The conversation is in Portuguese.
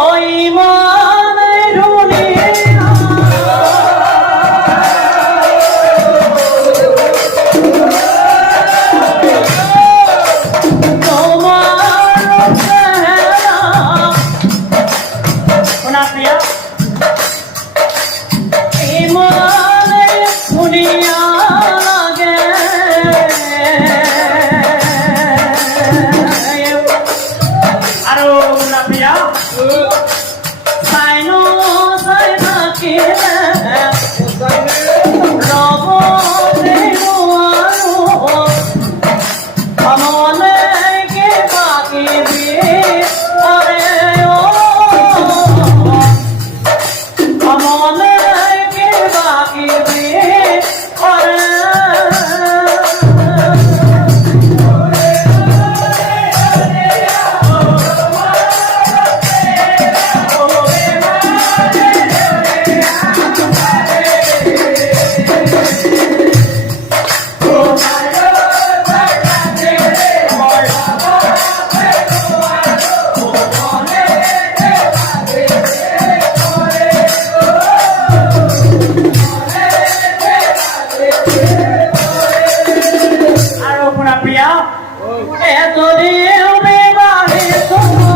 ওই মা ừ. É todo eu meu barreto.